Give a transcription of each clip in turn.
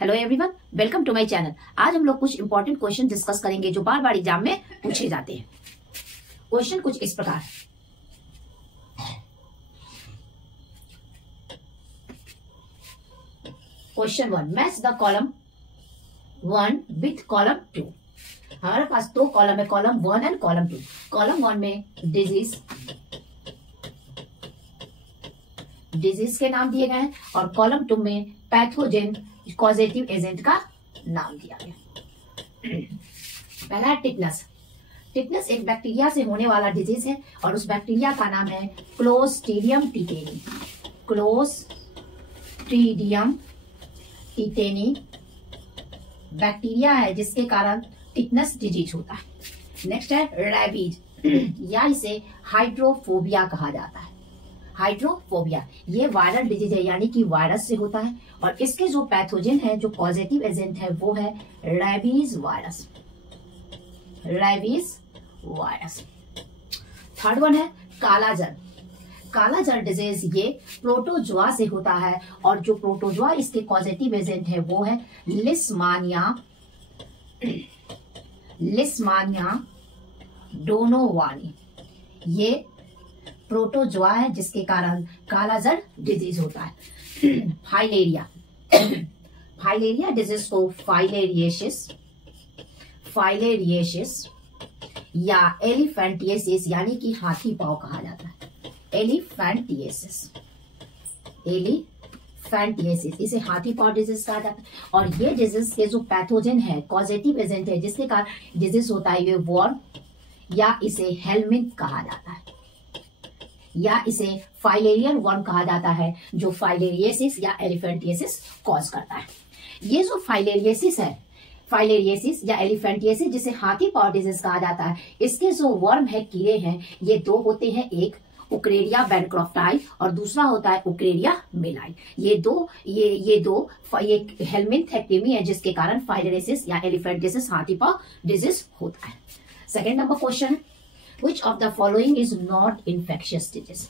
Hello everyone, welcome to my channel. आज हम लोग कुछ इंपॉर्टेंट क्वेश्चन डिस्कस करेंगे जो बार बार एग्जाम में पूछे जाते हैं। क्वेश्चन कुछ इस प्रकार। Question 1, match the column 1 with column 2। हमारे पास दो कॉलम है, कॉलम 1 एंड कॉलम 2। कॉलम 1 में डिजीज के नाम दिए गए हैं और कॉलम 2 में पैथोजेन कॉजेटिव एजेंट का नाम दिया गया। पहला है टिटनस। टिटनस एक बैक्टीरिया से होने वाला डिजीज है और उस बैक्टीरिया का नाम है Clostridium tetani. Clostridium tetani bacteria है जिसके कारण टिटनस डिजीज होता है। नेक्स्ट है रेबीज या इसे हाइड्रोफोबिया कहा जाता है। हाइड्रोफोबिया ये वायरल डिजीज है यानी कि वायरस से होता है और इसके जो पैथोजन है, जो पॉजिटिव एजेंट है वो है rabies virus. Rabies virus. Third one है कालाजार। कालाजार डिजीज ये प्रोटोजोआ से होता है और जो प्रोटोजोआ इसके पॉजिटिव एजेंट है वो है लिस्मानिया डोनोवानी। ये प्रोटोजोआ है जिसके कारण कालाजार डिजीज होता है। फाइलेरिया। फाइलेरिया डिजीज को फाइलेरियसिस या एलिफेंटिएसिस यानी कि हाथी पांव कहा जाता है। एलिफेंटिएसिस इसे हाथी पांव डिजीज कहा जाता है और ये डिजीज के जो पैथोजन है, पॉजिटिव एजेंट है जिसके कारण डिजीज होता है, ये वर्म या इसे हेलमिंथ कहा जाता है या इसे फाइलेरियन वर्म कहा जाता है जो फाइलेरियसिस या एलिफेंटिएसिस कॉज करता है। ये जो फाइलेरियसिस या एलिफेंटिएसिस जिसे हाथी पांव डिजीज कहा जाता है, इसके जो वर्म है, कीड़े हैं, ये दो होते हैं, एक उक्रेरिया बैनक्रॉफ्टाई और दूसरा होता है उक्रेरिया मेलाई। ये दो हेलमिंथ एक्टिमी है जिसके कारण फाइलेरियसिस या एलिफेंटिएसिस हाथी पांव डिजीज होता है। Second number question, Which of the following is not infectious disease?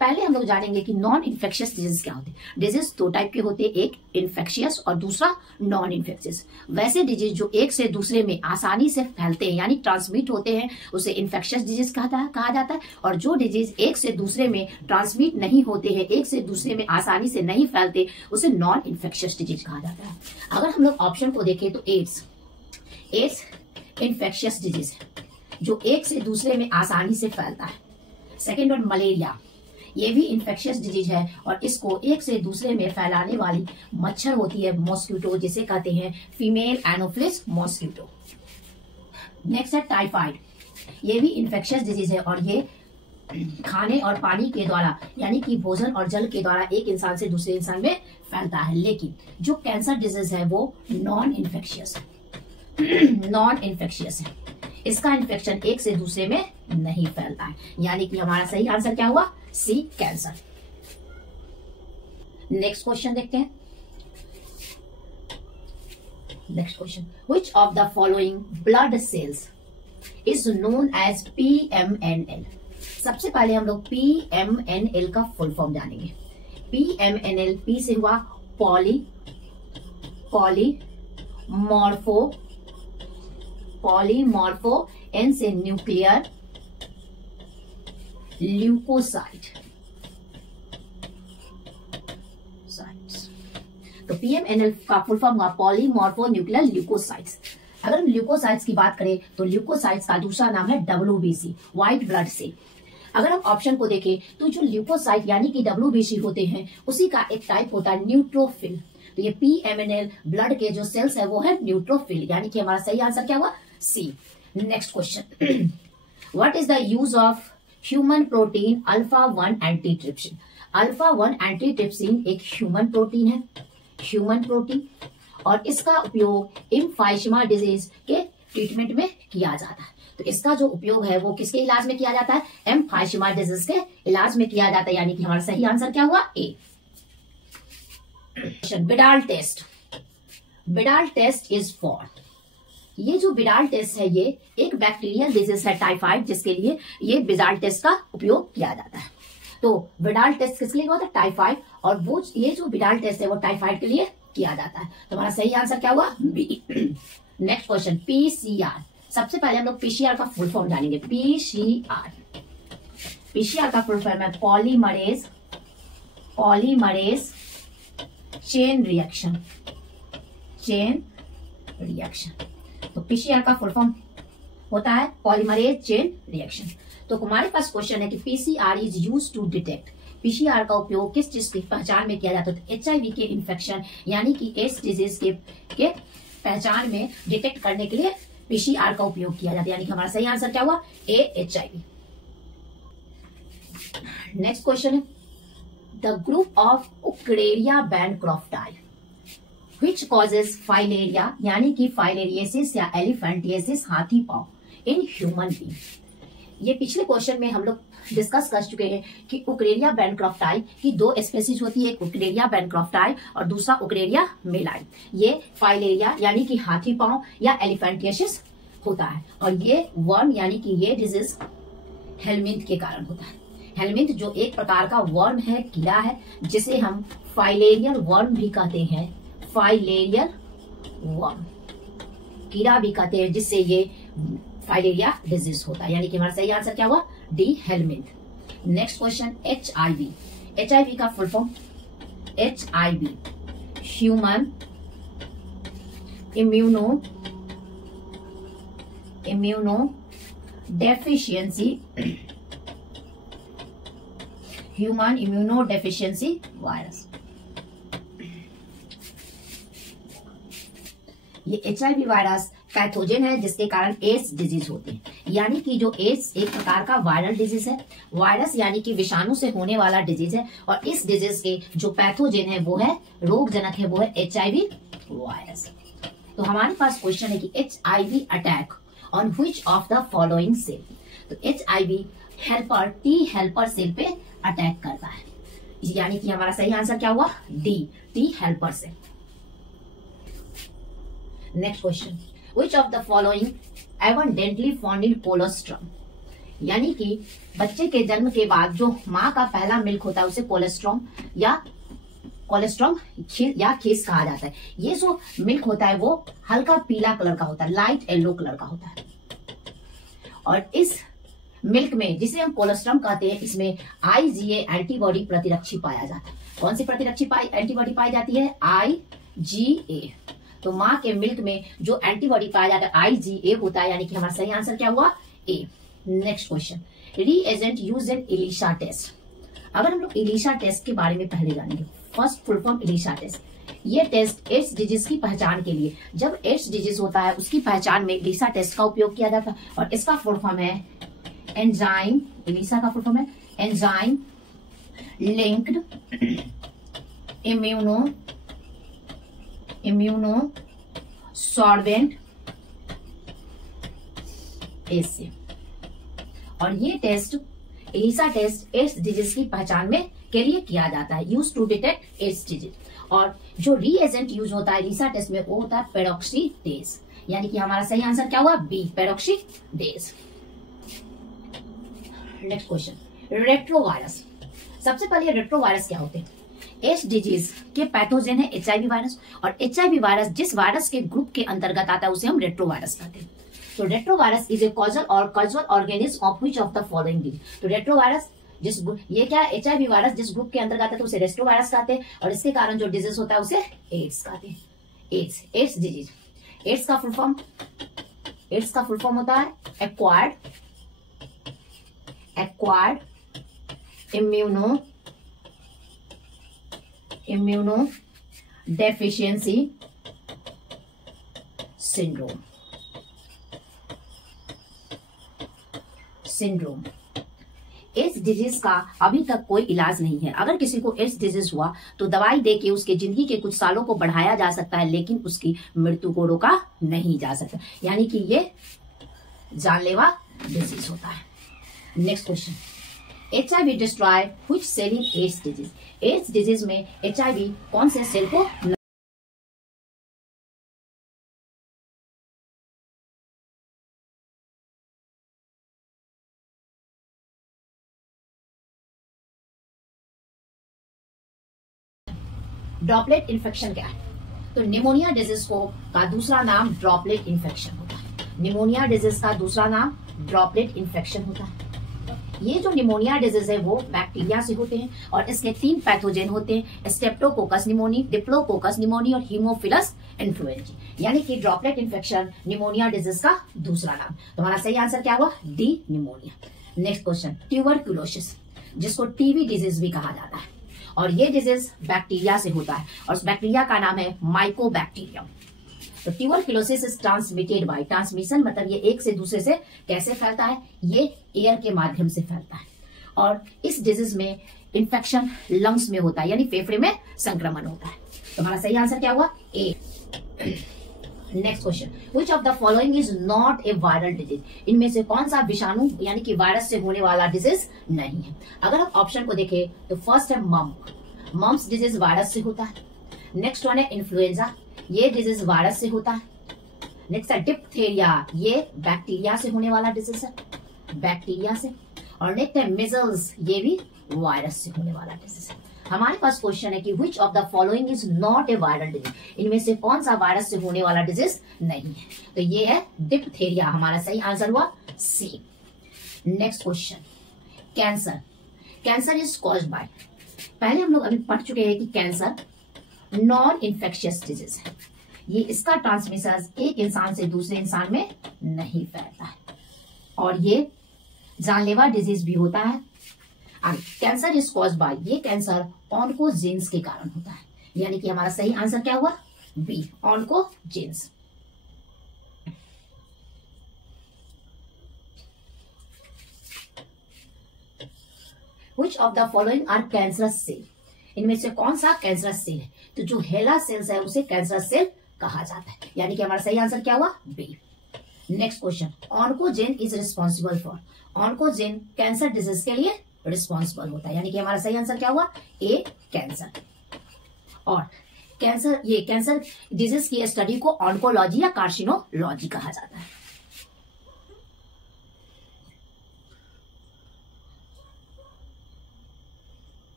पहले हम लोग जानेंगे कि नॉन इन्फेक्शियस डिजीज क्या होते हैं। डिजीज दो टाइप के होते हैं, एक इन्फेक्शियस और दूसरा नॉन इन्फेक्शियस। वैसे डिजीज जो एक से दूसरे में आसानी से फैलते हैं यानी ट्रांसमिट होते हैं उसे इन्फेक्शियस डिजीज कहा जाता है और जो डिजीज एक से दूसरे में ट्रांसमिट नहीं होते हैं, एक से दूसरे में आसानी से नहीं फैलते, उसे नॉन इन्फेक्शियस डिजीज कहा जाता है। अगर हम लोग ऑप्शन को देखें तो एड्स इन्फेक्शियस डिजीज है जो एक से दूसरे में आसानी से फैलता है। सेकेंड वन मलेरिया, ये भी इन्फेक्शियस डिजीज है और इसको एक से दूसरे में फैलाने वाली मच्छर होती है मॉस्किटो, जिसे कहते हैं फीमेल एनोफिलिस मॉस्किटो। नेक्स्ट है टाइफाइड, ये भी इन्फेक्शियस डिजीज है और ये खाने और पानी के द्वारा यानी कि भोजन और जल के द्वारा एक इंसान से दूसरे इंसान में फैलता है। लेकिन जो कैंसर डिजीज है वो नॉन इन्फेक्शियस है। इसका इन्फेक्शन एक से दूसरे में नहीं फैलता है, यानी कि हमारा सही आंसर क्या हुआ, सी कैंसर। नेक्स्ट क्वेश्चन देखते हैं। Next question, which of the following blood cells is known as PMNL? सबसे पहले हम लोग PMNL का फुल फॉर्म जानेंगे। PMNL, P से हुआ पॉलीमॉर्फो, N से न्यूक्लियर ल्यूकोसाइट। तो PMNL का फुल फॉर्म हुआ पॉलीमॉर्फो न्यूक्लियर ल्यूकोसाइट्स। अगर हम ल्यूकोसाइट्स की बात करें तो ल्यूकोसाइट्स का दूसरा नाम है WBC, व्हाइट ब्लड सेल। अगर हम ऑप्शन को देखें तो जो ल्यूकोसाइट यानी कि WBC होते हैं उसी का एक टाइप होता है न्यूट्रोफिल। तो ये PMNL ब्लड के जो सेल्स है वो है न्यूट्रोफिल, यानी कि हमारा सही आंसर क्या हुआ, C. Next question, what is the use of human protein alpha one antitrypsin? Alpha one antitrypsin एक ह्यूमन प्रोटीन और इसका उपयोग एम्फाइसीमा डिजीज के ट्रीटमेंट में किया जाता है। तो इसका जो उपयोग है वो किसके इलाज में किया जाता है, एम्फाइसीमा डिजीज के इलाज में किया जाता है, यानी कि हमारा सही आंसर क्या हुआ, ए। बिडाल टेस्ट इज फॉर, ये जो बिडाल टेस्ट है ये एक बैक्टीरियल डिजीज है टाइफाइड, जिसके लिए ये बिडाल टेस्ट का उपयोग किया जाता है। तो बिडाल टेस्ट किसके लिए हुआ था, टाइफाइड, और वो ये जो बिडाल टेस्ट है वो टाइफाइड के लिए किया जाता है। तुम्हारा सही आंसर क्या हुआ? बी। Next question, PCR. सबसे पहले हम लोग पीसीआर का फुल फॉर्म जानेंगे। पीसीआर, पीसीआर का फुल फॉर्म है polymerase chain reaction, chain reaction. तो पीसीआर का फुल फॉर्म होता है पॉलीमरेज चेन रिएक्शन। तो हमारे पास क्वेश्चन है कि PCR is used to detect, PCR का उपयोग किस चीज की पहचान में किया जाता है? तो एचआईवी के इन्फेक्शन यानी कि एड्स डिजीज के पहचान में डिटेक्ट करने के लिए पीसीआर का उपयोग किया जाता है। यानी कि हमारा सही आंसर क्या हुआ? A, HIV. नेक्स्ट क्वेश्चन है the group of wuchereria bancrofti which causes filaria यानी कि फाइलेरियसिस या एलिफेंटियसिस हाथी पांव इन ह्यूमन बीइंग। ये पिछले क्वेश्चन में हम लोग डिस्कस कर चुके हैं कि उकरेरिया बैनक्रॉफ्टाई की दो स्पेसीज होती है, एक उकरेरिया बैनक्रॉफ्टाई और दूसरा उकरेरिया मेलाई। ये फाइलेरिया यानी कि हाथी पांव या एलिफेंटियसिस होता है और ये वर्म यानी कि ये डिजीज हेलमिंथ के कारण होता है। हेलमिंथ जो एक प्रकार का वर्म है, कीड़ा है, जिसे हम फाइलेरियल वर्म भी कहते हैं, फाइलेरियल वर्म कीड़ा भी कहते हैं, जिससे ये फाइलेरिया डिजीज होता है। यानी कि हमारा सही आंसर क्या हुआ? D, helminth. Next question, HIV. HIV का full form HIV human immunodeficiency, human immunodeficiency virus. ये एचआईवी वायरस पैथोजन है जिसके कारण एड्स डिजीज होते हैं। यानी कि जो एड्स एक प्रकार का वायरल डिजीज है, वायरस यानी कि विषाणु से होने वाला डिजीज है, और इस डिजीज के जो पैथोजन है वो है, रोगजनक है, वो है एचआईवी वायरस। तो हमारे पास क्वेश्चन है कि HIV attack on which of the following cell. तो HIV helper T helper cell पे अटैक करता है। यानी कि हमारा सही आंसर क्या हुआ? D, T helper cell. Next question, which of the following evidently found in colostrum। यानी कि बच्चे के जन्म के बाद जो माँ का पहला मिल्क होता है उसे कोलेस्ट्रॉम या खीस कहा जाता है। ये जो मिल्क होता है वो हल्का पीला कलर का होता है, लाइट येलो कलर का होता है, और इस मिल्क में, जिसे हम कोलेस्ट्रम कहते हैं, इसमें आईजीए एंटीबॉडी प्रतिरक्षी पाया जाता है। कौन सी प्रतिरक्षी एंटीबॉडी पाई जाती है? आईजीए। तो माँ के मिल्क में जो एंटीबॉडी पाया जाता है आईजीए होता है। यानी कि हमारा सही आंसर क्या हुआ? A. Next question, reagent use in ELISA test. अगर हम लोग इलिशा टेस्ट के बारे में पहले जानेंगे, फर्स्ट फुल फॉर्म इलिशा टेस्ट। ये टेस्ट एड्स डिजीज की पहचान के लिए, जब एड्स डिजीज होता है उसकी पहचान में इलिशा टेस्ट का उपयोग किया जाता है, और इसका फुल फॉर्म है एंजाइम, इलिशा का फुल फॉर्म है enzyme linked immunosorbent assay. और ये test, ELISA test, AIDS disease की पहचान में के लिए किया जाता है, use to detect AIDS disease. और जो रीएजेंट यूज होता है इलिशा टेस्ट में वो होता है पेरोक्सीडेज। यानी कि हमारा सही आंसर क्या हुआ? B, peroxidase. Next question, retrovirus. सबसे पहले रेट्रोवायरस क्या होते हैं? एड्स डिजीज के पैथोजन है एचआईवी वायरस, और एचआईवी वायरस जिस वायरस के ग्रुप के अंतर्गत आता है उसे हम रेट्रोवायरस कहते हैं। तो रेट्रोवायरस इज ए कॉजल और cultural organism of which of the following disease. तो रेट्रोवायरस ये क्या है? एचआईवी वायरस जिस ग्रुप के अंतर्गत है तो उसे रेट्रोवायरस कहते हैं, और इसके कारण जो डिजीज होता है उसे एड्स कहते हैं। AIDS disease. एड्स का फुल फॉर्म होता है acquired immunodeficiency syndrome. AIDS disease का अभी तक कोई इलाज नहीं है। अगर किसी को एड्स डिजीज हुआ तो दवाई देके उसके जिंदगी के कुछ सालों को बढ़ाया जा सकता है, लेकिन उसकी मृत्यु को रोका नहीं जा सकता। यानी कि ये जानलेवा डिजीज होता है। Next question, HIV destroy which cell in AIDS disease. AIDS disease में HIV कौन से सेल को ड्रॉपलेट इन्फेक्शन क्या है? तो निमोनिया डिजीज का दूसरा नाम ड्रॉपलेट इन्फेक्शन होता है। निमोनिया डिजीज का दूसरा नाम ड्रॉपलेट इन्फेक्शन होता है। ये जो निमोनिया डिजीज है वो बैक्टीरिया से होते हैं और इसके 3 पैथोजेन होते हैं, स्ट्रेप्टोकोकस निमोनी, डिप्लोकोकस निमोनी और हीमोफिलस इन्फ्लुएंजाe। यानी कि ड्रॉपलेट इन्फेक्शन निमोनिया डिजीज का दूसरा नाम। तो हमारा सही आंसर क्या हुआ? D, pneumonia. Next question, tuberculosis, जिसको टीबी डिजीज भी कहा जाता है और ये डिजीज बैक्टीरिया से होता है और उस बैक्टीरिया का नाम है माइकोबैक्टीरियम। तो tuberculosis is transmitted by, transmission मतलब ये एक से दूसरे से कैसे फैलता है? ये एयर के माध्यम से फैलता है और इस डिजीज में इंफेक्शन लंग्स में होता है, यानी फेफड़े में संक्रमण होता है। तो हमारा सही आंसर क्या हुआ? A. Next question, which of the following is not a viral disease? इनमें से कौन सा विषाणु यानी कि वायरस से होने वाला डिजीज नहीं है? अगर आप ऑप्शन को देखें तो फर्स्ट है मम्प्स डिजीज वायरस से होता है। नेक्स्ट वन है इन्फ्लुएंजा, ये डिजीज वायरस से होता है। नेक्स्ट है डिप्थेरिया, ये बैक्टीरिया से होने वाला डिजीज है, बैक्टीरिया से। और नेक्स्ट है मिजल्स, ये भी वायरस से होने वाला डिजीज है। हमारे पास क्वेश्चन है कि which of the following is not a viral disease? इनमें से कौन सा वायरस से होने वाला डिजीज नहीं है? तो ये है डिप्थेरिया। हमारा सही आंसर हुआ C. Next question, cancer is caused by, पहले हम लोग अभी पढ़ चुके हैं कि कैंसर नॉन इन्फेक्शियस डिजीज है। ये इसका ट्रांसमिशन एक इंसान से दूसरे इंसान में नहीं फैलता है और ये जानलेवा डिजीज भी होता है। कैंसर इज कॉज्ड बाय, ये कैंसर ऑन्कोजीन्स के कारण होता है, यानी कि हमारा सही आंसर क्या हुआ? B, oncogenes. Which of the following are cancerous cell? इनमें से कौन सा कैंसरस सेल है? तो जो हेला सेल्स है उसे कैंसरस सेल कहा जाता है, यानी कि हमारा सही आंसर क्या हुआ? B. Next question, oncogene is responsible for, oncogene cancer disease के लिए रिस्पॉन्सिबल होता है, यानी कि हमारा सही आंसर क्या हुआ? A, cancer. और कैंसर डिजीज की स्टडी को ऑन्कोलॉजी या कार्सिनोलॉजी कहा जाता है।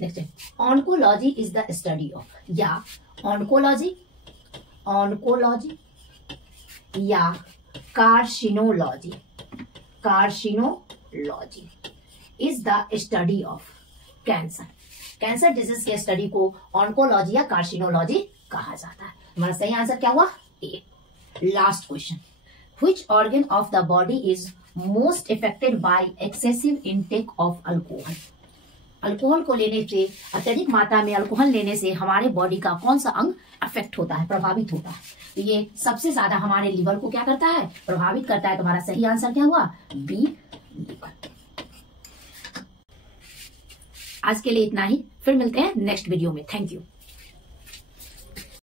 नेक्स्ट है, oncology is the study of, या ऑन्कोलॉजी या carcinology is the study of cancer disease के स्टडी को ऑन्कोलॉजी या कार्सिनोलॉजी कहा जाता है। हमारा सही आंसर क्या हुआ? A. Last question, which organ of the body is most affected by excessive intake of alcohol? Alcohol को लेने से, अत्यधिक मात्रा में अल्कोहल लेने से हमारे बॉडी का कौन सा अंग अफेक्ट होता है, प्रभावित होता है? तो ये सबसे ज्यादा हमारे लिवर को क्या करता है? प्रभावित करता है। तुम्हारा सही आंसर क्या हुआ? B, liver. आज के लिए इतना ही, फिर मिलते हैं नेक्स्ट वीडियो में। Thank you.